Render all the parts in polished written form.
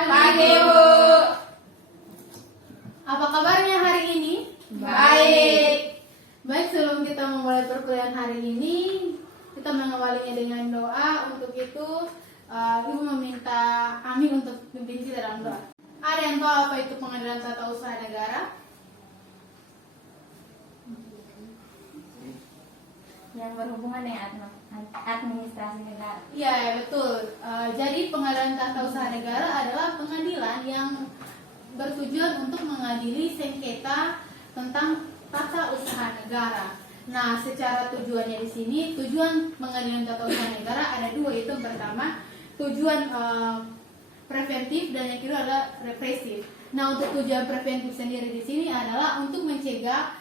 Pagi, Bu. Apa kabarnya hari ini? Baik. Baik, sebelum kita memulai perkuliahan hari ini, kita mengawalinya dengan doa. Untuk itu, Ibu meminta Ami untuk pimpin kita dalam doa. Ada yang tahu apa itu Pengadilan Tata Usaha Negara? Yang berhubungan dengan administrasi negara. Iya, betul. Jadi Pengadilan Tata Usaha Negara adalah pengadilan yang bertujuan untuk mengadili sengketa tentang tata usaha negara. Nah, secara tujuannya di sini, tujuan Pengadilan Tata Usaha Negara ada dua, yaitu yang pertama tujuan preventif dan yang kedua adalah represif. Nah, untuk tujuan preventif sendiri di sini adalah untuk mencegah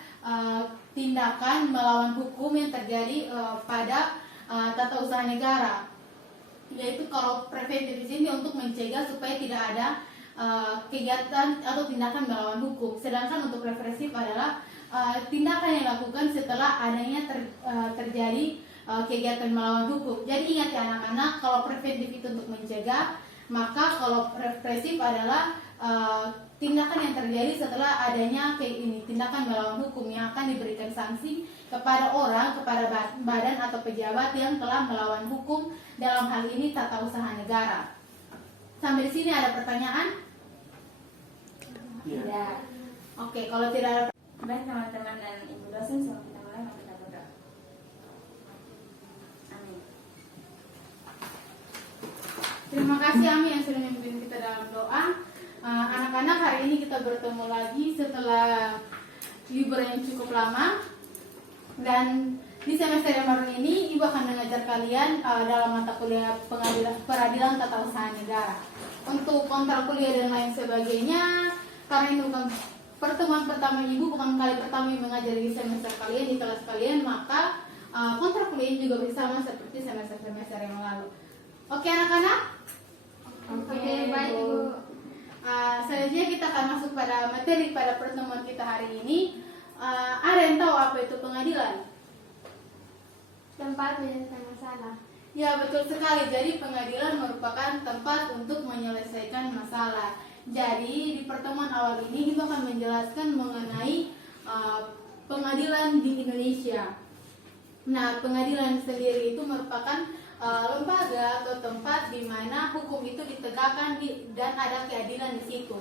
tindakan melawan hukum yang terjadi pada tata usaha negara. Yaitu kalau preventif di sini untuk mencegah supaya tidak ada kegiatan atau tindakan melawan hukum. Sedangkan untuk represif adalah tindakan yang dilakukan setelah adanya terjadi kegiatan melawan hukum. Jadi ingat ya anak-anak, kalau preventif itu untuk mencegah, maka kalau represif adalah tindakan yang terjadi setelah adanya tindakan melawan hukum yang akan diberikan sanksi kepada orang, kepada badan atau pejabat yang telah melawan hukum, dalam hal ini tata usaha negara. Sampai di sini ada pertanyaan? Tidak. Oke, kalau tidak ada. Baik teman-teman dan ibu dosen, sebelum kita mulai mari kita berdoa. Amin. Terima kasih Ami yang sudah memimpin kita dalam doa. Anak-anak, hari ini kita bertemu lagi setelah libur yang cukup lama. Dan di semester yang baru ini, Ibu akan mengajar kalian dalam mata kuliah peradilan tata usaha negara. Untuk kontrak kuliah dan lain sebagainya, karena ini bukan pertemuan pertama Ibu, bukan kali pertama Ibu mengajar di semester kalian, di kelas kalian, maka kontrak kuliah juga bersama seperti semester-semester yang lalu. Oke anak-anak? Oke, baik Ibu. Selanjutnya kita akan masuk pada materi pada pertemuan kita hari ini. Ada yang tahu apa itu pengadilan? Tempat menyelesaikan masalah. Ya, betul sekali. Jadi pengadilan merupakan tempat untuk menyelesaikan masalah. Jadi di pertemuan awal ini kita akan menjelaskan mengenai pengadilan di Indonesia. Nah, pengadilan sendiri itu merupakan lembaga atau tempat di mana hukum itu ditegakkan dan ada keadilan di situ.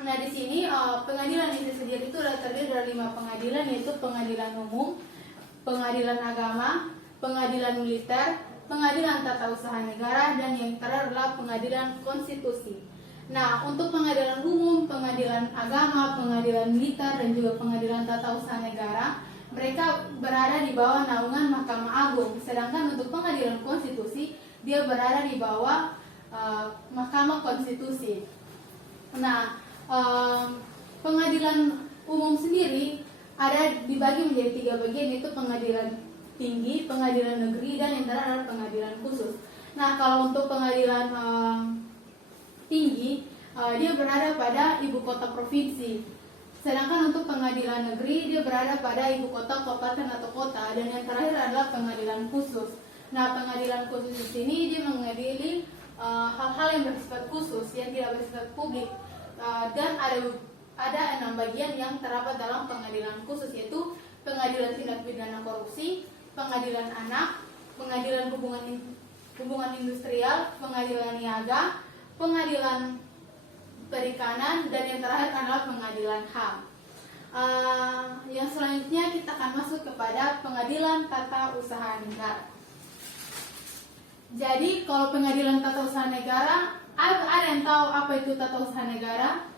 Nah, di sini pengadilan itu sendiri itu terdiri dari 5 pengadilan, yaitu pengadilan umum, pengadilan agama, pengadilan militer, pengadilan tata usaha negara, dan yang terakhir adalah pengadilan konstitusi. Nah, untuk pengadilan umum, pengadilan agama, pengadilan militer, dan juga pengadilan tata usaha negara, mereka berada di bawah naungan Mahkamah Agung. Sedangkan untuk pengadilan konstitusi, dia berada di bawah Mahkamah Konstitusi. Nah, pengadilan umum sendiri ada dibagi menjadi 3 bagian, yaitu pengadilan tinggi, pengadilan negeri, dan yang terakhir adalah pengadilan khusus. Nah, kalau untuk pengadilan tinggi, dia berada pada ibu kota provinsi. Sedangkan untuk pengadilan negeri, dia berada pada ibu kota, kabupaten atau kota, dan yang terakhir adalah pengadilan khusus. Nah, pengadilan khusus di sini dia mengadili hal-hal yang bersifat khusus, yang tidak bersifat publik. Dan ada 6 bagian yang terdapat dalam pengadilan khusus, yaitu pengadilan tindak pidana korupsi, pengadilan anak, pengadilan hubungan industrial, pengadilan niaga, pengadilan perikanan, dan yang terakhir adalah pengadilan HAM. Yang selanjutnya kita akan masuk kepada pengadilan tata usaha negara. Jadi kalau pengadilan tata usaha negara, ada yang tahu apa itu tata usaha negara?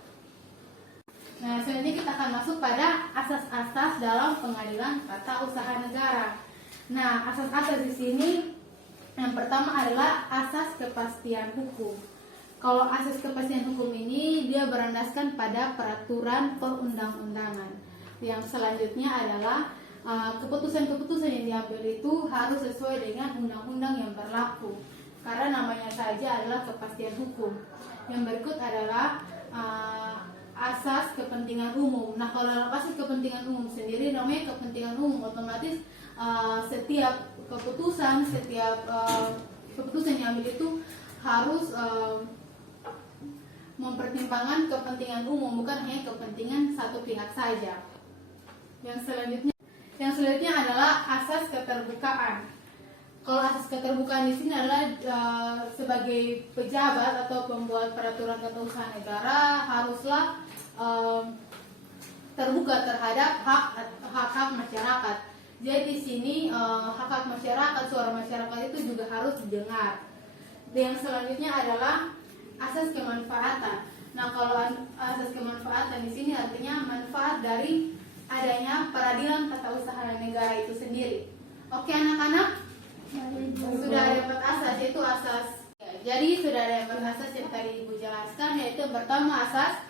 Nah, selanjutnya kita akan masuk pada asas-asas dalam pengadilan tata usaha negara. Nah, asas-asas di sini yang pertama adalah asas kepastian hukum. Kalau asas kepastian hukum ini dia berlandaskan pada peraturan perundang-undangan. Yang selanjutnya adalah keputusan-keputusan yang diambil itu harus sesuai dengan undang-undang yang berlaku. Karena namanya saja adalah kepastian hukum. Yang berikut adalah asas kepentingan umum. Nah, kalau dalam asas kepentingan umum sendiri namanya kepentingan umum, otomatis setiap keputusan yang diambil itu harus mempertimbangkan kepentingan umum, bukan hanya kepentingan satu pihak saja. Yang selanjutnya adalah asas keterbukaan. Kalau asas keterbukaan di sini adalah sebagai pejabat atau pembuat peraturan tata usaha negara haruslah terbuka terhadap hak-hak masyarakat. Jadi di sini hak-hak masyarakat, suara masyarakat itu juga harus didengar. Dan yang selanjutnya adalah asas kemanfaatan. Nah, kalau asas kemanfaatan di sini artinya manfaat dari adanya peradilan tata usaha negara itu sendiri. Oke anak-anak, sudah dapat asas, yaitu asas. Jadi sudah dapat asas yang tadi Ibu jelaskan, yaitu pertama asas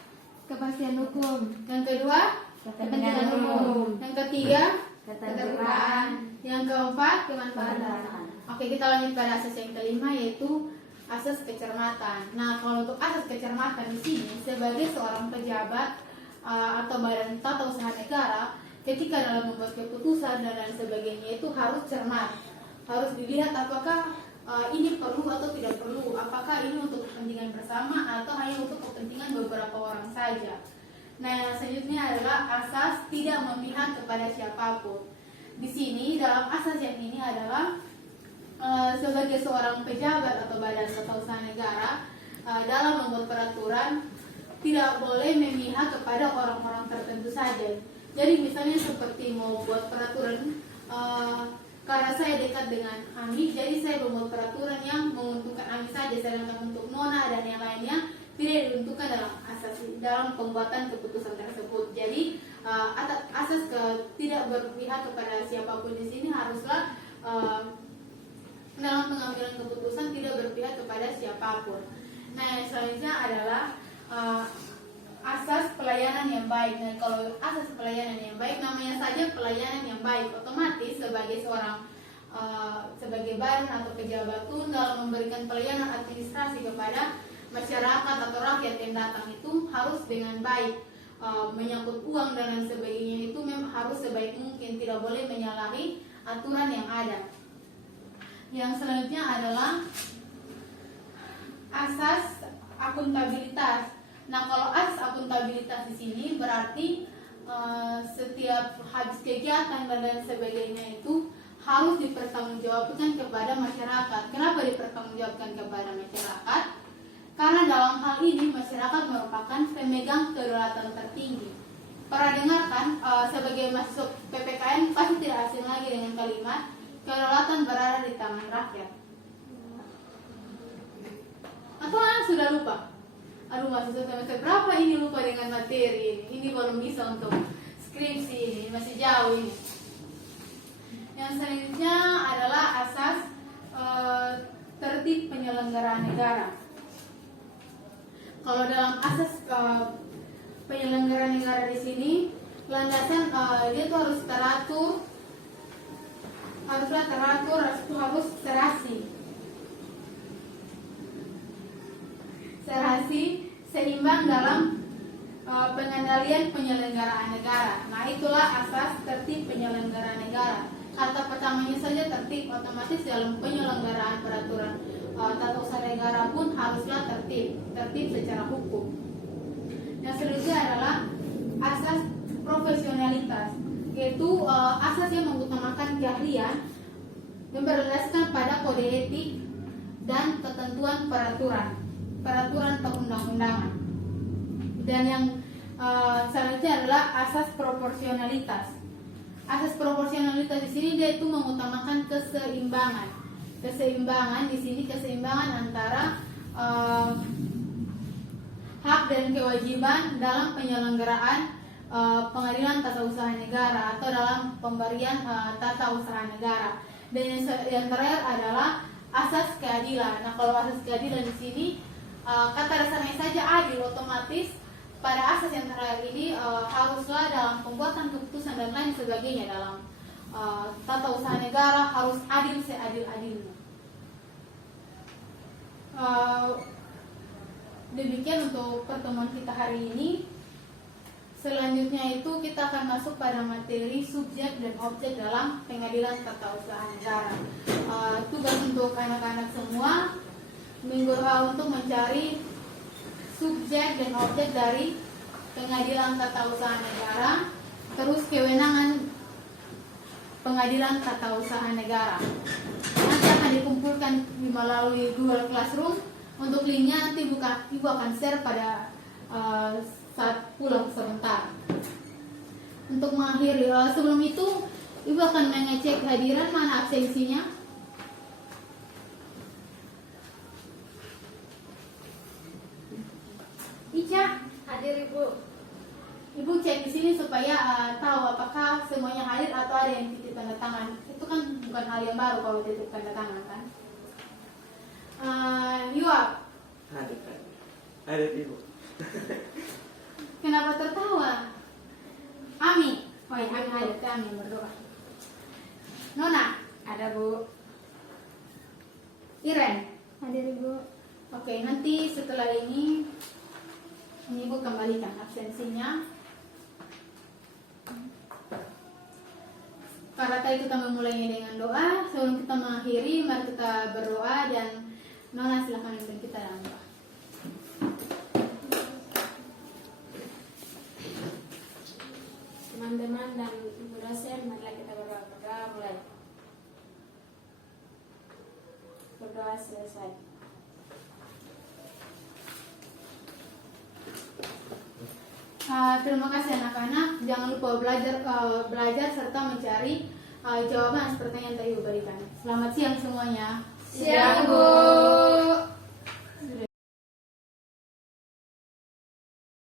Kepastian hukum. yang kedua Kepentingan umum. yang ketiga Keterbukaan. yang keempat kemanfaatan. Oke, kita lanjut pada asas yang kelima, yaitu asas kecermatan. Nah, kalau untuk asas kecermatan di sini sebagai seorang pejabat atau badan tata usaha negara, ketika dalam membuat keputusan dan lain sebagainya itu harus cermat, harus dilihat apakah ini perlu atau tidak perlu, apakah ini untuk kepentingan bersama atau hanya untuk kepentingan beberapa orang saja. Nah, yang selanjutnya adalah asas tidak memihak kepada siapapun. Di sini dalam asas yang ini adalah sebagai seorang pejabat atau badan tata usaha negara dalam membuat peraturan tidak boleh memihak kepada orang-orang tertentu saja. Jadi misalnya seperti mau buat peraturan karena saya dekat dengan Ami, jadi saya membuat peraturan yang menguntungkan Ami saja, sedangkan untuk Nona dan yang lainnya tidak diuntungkan dalam pembuatan keputusan tersebut. Jadi asas tidak berpihak kepada siapapun di sini haruslah dalam pengambilan keputusan tidak berpihak kepada siapapun. Nah, yang selanjutnya adalah asas pelayanan yang baik. Nah, kalau asas pelayanan yang baik namanya saja pelayanan yang baik, otomatis sebagai seorang sebagai badan atau pejabat pun dalam memberikan pelayanan administrasi kepada masyarakat atau rakyat yang datang itu harus dengan baik. Menyangkut uang dan lain sebagainya itu memang harus sebaik mungkin, tidak boleh menyalahi aturan yang ada. Yang selanjutnya adalah asas akuntabilitas. Nah, kalau asas akuntabilitas di sini berarti setiap habis kegiatan dan lain sebagainya itu harus dipertanggungjawabkan kepada masyarakat. Kenapa dipertanggungjawabkan kepada masyarakat? Karena dalam hal ini masyarakat merupakan pemegang kedaulatan tertinggi. Pernah dengar kan sebagai mahasiswa PPKN pasti tidak asing lagi dengan kalimat kedaulatan berada di tangan rakyat. Atau sudah lupa? Aduh, mahasiswa semester berapa ini lupa dengan materi ini? Ini belum bisa untuk skripsi ini, masih jauh ini. Yang selanjutnya adalah asas tertib penyelenggaraan negara. Kalau dalam asas penyelenggaraan negara di sini, landasan dia tuh harus teratur, harus serasi, seimbang dalam pengendalian penyelenggaraan negara. Nah, itulah asas tertib penyelenggaraan negara. Kata pertamanya saja tertib, otomatis dalam penyelenggaraan peraturan tata usaha negara pun haruslah tertib secara hukum. Yang selanjutnya adalah asas profesionalitas, yaitu asas yang mengutamakan keahlian dan berlandaskan pada kode etik dan ketentuan peraturan perundang-undangan. Dan yang selanjutnya adalah asas proporsionalitas. Asas proporsionalitas di sini dia itu mengutamakan keseimbangan. Keseimbangan di sini keseimbangan antara hak dan kewajiban dalam penyelenggaraan pengadilan tata usaha negara atau dalam pemberian tata usaha negara. Dan yang terakhir adalah asas keadilan. Nah, kalau asas keadilan di sini kata dasarnya saja adil, otomatis pada asas yang terakhir ini haruslah dalam pembuatan keputusan dan lain sebagainya dalam tata usaha negara harus adil seadil-adilnya. Demikian untuk pertemuan kita hari ini. Selanjutnya itu kita akan masuk pada materi subjek dan objek dalam pengadilan tata usaha negara. Tugas untuk anak-anak semua minggu untuk mencari subjek dan objek dari pengadilan tata usaha negara, terus kewenangan pengadilan tata usaha negara. Nanti akan dikumpulkan melalui Google Classroom. Untuk linknya nanti Ibu akan share pada saat pulang sebentar. Untuk mengakhiri, sebelum itu Ibu akan mengecek hadiran, mana absensinya. Ica, Hadir Ibu. Ibu cek di sini supaya tahu apakah semuanya hadir atau ada yang titip tanda tangan. Itu kan bukan hal yang baru kalau titip tanda tangan kan. Yuap, Ada Ibu. kenapa tertawa? Ami, oh ya Ami hadir, Ami yang berdoa. Nona, Ada Bu. Iren. Hadir Ibu. Oke, nanti setelah ini Ibu kembalikan absensinya. Karena tadi kita memulainya dengan doa, sebelum kita mengakhiri, mari kita berdoa dan Nona silakan pimpin kita dalam doa. Teman-teman dan Ibu dosen, marilah kita berdoa mulai. Berdoa selesai. Terima kasih anak-anak. Jangan lupa belajar serta mencari jawaban atas pertanyaan yang tadi Ibu berikan. Selamat siang semuanya. Siang, Bu.